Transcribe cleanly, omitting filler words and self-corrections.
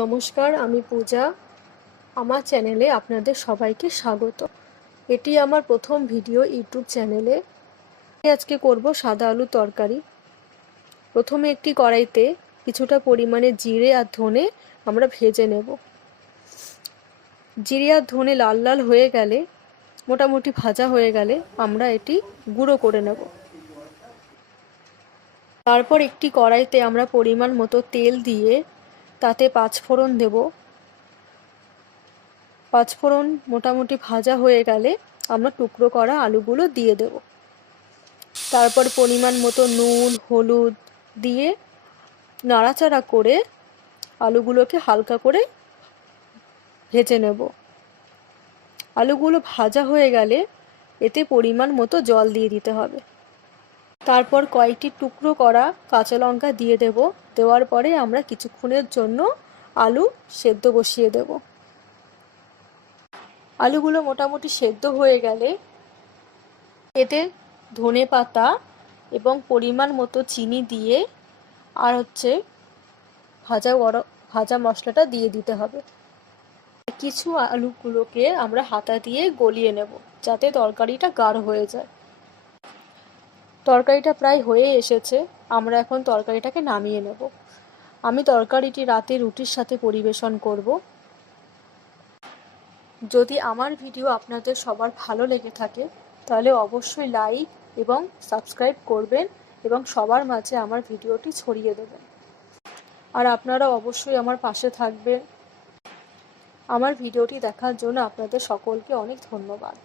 নমস্কার, আমি পূজা। আমার চ্যানেলে আপনাদের সবাইকে স্বাগত। এটি আমার প্রথম ভিডিও ইউটিউব চ্যানেলে। আজকে করব সাদা আলু তরকারি। প্রথমে একটি কড়াইতে কিছুটা পরিমাণে জিরে আর ধনে আমরা ভেজে নেব। জিরে আর ধনে লাল লাল হয়ে গেলে, মোটামুটি ভাজা হয়ে গেলে আমরা এটি গুঁড়ো করে নেব। তারপর একটি কড়াইতে আমরা পরিমাণ মতো তেল দিয়ে তাতে পাঁচফোড়ন দেব। পাঁচফোড়ন মোটামুটি ভাজা হয়ে গেলে আমরা টুকরো করা আলুগুলো দিয়ে দেব। তারপর পরিমাণ মতো নুন, হলুদ দিয়ে নাড়াচাড়া করে আলুগুলোকে হালকা করে ভেজে নেব। আলুগুলো ভাজা হয়ে গেলে এতে পরিমাণ মতো জল দিয়ে দিতে হবে। তারপর কয়েকটি টুকরো করা কাঁচা লঙ্কা দিয়ে দেব। দেওয়ার পরে আমরা কিছুক্ষণের জন্য আলু সেদ্ধ বসিয়ে দেব। আলুগুলো মোটামুটি সেদ্ধ হয়ে গেলে এতে ধনে পাতা এবং পরিমাণ মতো চিনি দিয়ে আর ভাজা মশলাটা দিয়ে দিতে হবে। কিছু আলুগুলোকে আমরা হাতা দিয়ে গলিয়ে নেব যাতে তরকারিটা গাঢ় হয়ে যায়। তরকারিটা প্রায় হয়ে এসেছে, আমরা এখন তরকারিটাকে নামিয়ে নেব। আমি তরকারিটি রাতে রুটির সাথে পরিবেশন করব। যদি আমার ভিডিও আপনাদের সবার ভালো লেগে থাকে তাহলে অবশ্যই লাইক এবং সাবস্ক্রাইব করবেন এবং সবার মাঝে আমার ভিডিওটি ছড়িয়ে দেবেন। আর আপনারা অবশ্যই আমার পাশে থাকবেন। আমার ভিডিওটি দেখার জন্য আপনাদের সকলকে অনেক ধন্যবাদ।